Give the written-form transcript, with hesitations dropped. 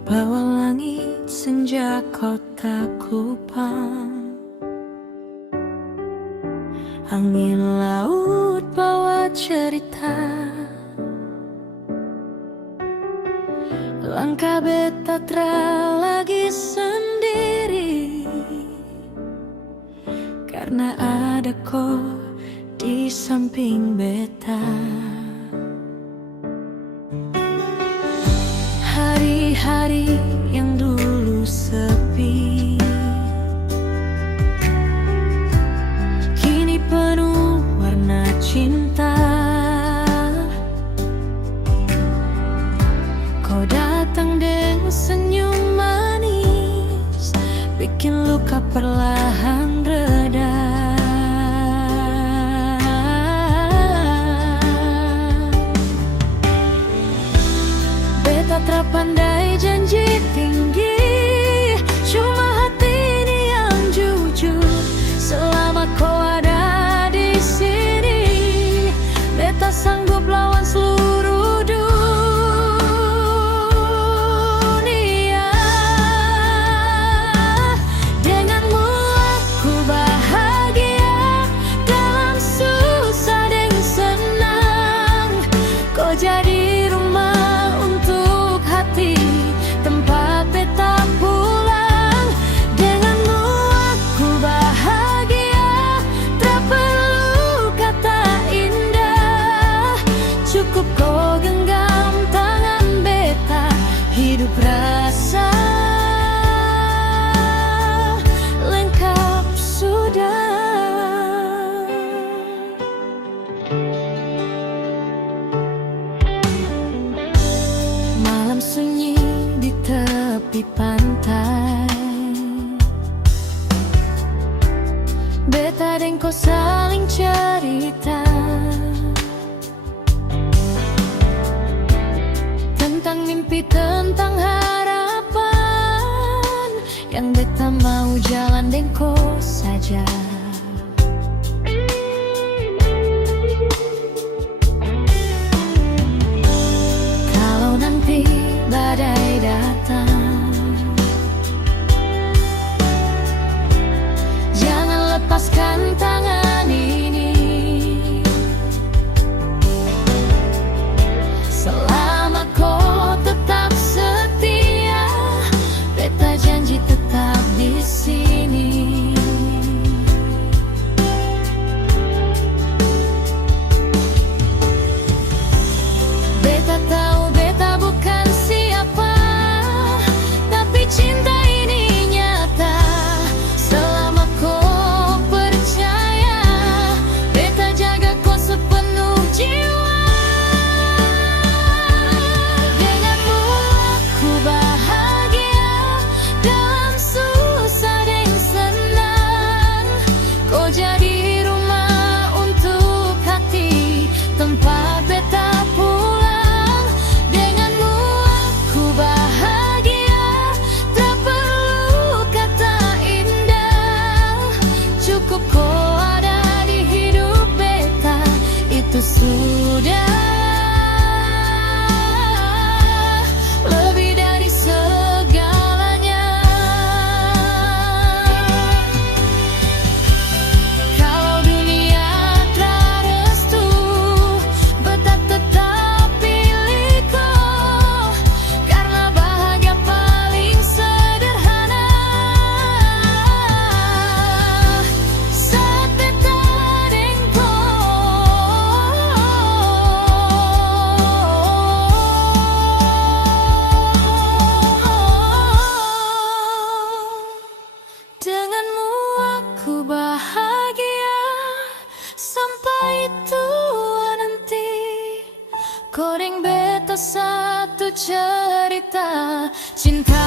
Bawa langit senja kota Kupang, angin laut bawa cerita. Langkah beta lagi sendiri, karena ada kau di samping beta. Hari-hari yang dulu sepi kini penuh warna cinta. Kau datang dengan senyum manis, bikin luka perlahan reda. Beta terpandai janji tinggi, cuma hati ini yang jujur. Selama kau ada di sini, beta sanggup lawan seluruh dunia. Denganmu aku bahagia, dalam susah dan senang. Kau jadi rumah untuk hati, tempat beta pulang. Denganmu aku bahagia, tak perlu kata indah. Cukup kau genggam tangan beta, hidup rasa lengkap sudah. Malam sunyi di tepi pantai, beta dan kau saling cerita tentang mimpi, tentang harapan yang beta mau jalan dan kau saja. Kalau nanti badai datang, jangan lepaskan tangan ini. Selama kau tetap setia, beta janji tetap di sini. Beta tahu beta bukan siapa, tapi cinta ini nyata. Selama kau percaya, beta jaga kau sepenuh jiwa. Denganmu aku bahagia, dalam susah dan senang. Kau jadi rumah untuk hati, tempat beta pulang. Denganmu aku bahagia, tak perlu kata indah. Cukup kau ada di hidup beta, itu sudah lebih dari segalanya. Kalau dunia tak restu, beta tetap pilih kau, karena bahagia paling sederhana. Saat beta dan denganmu aku bahagia sampai tua nanti. Kau dan beta satu cerita cinta.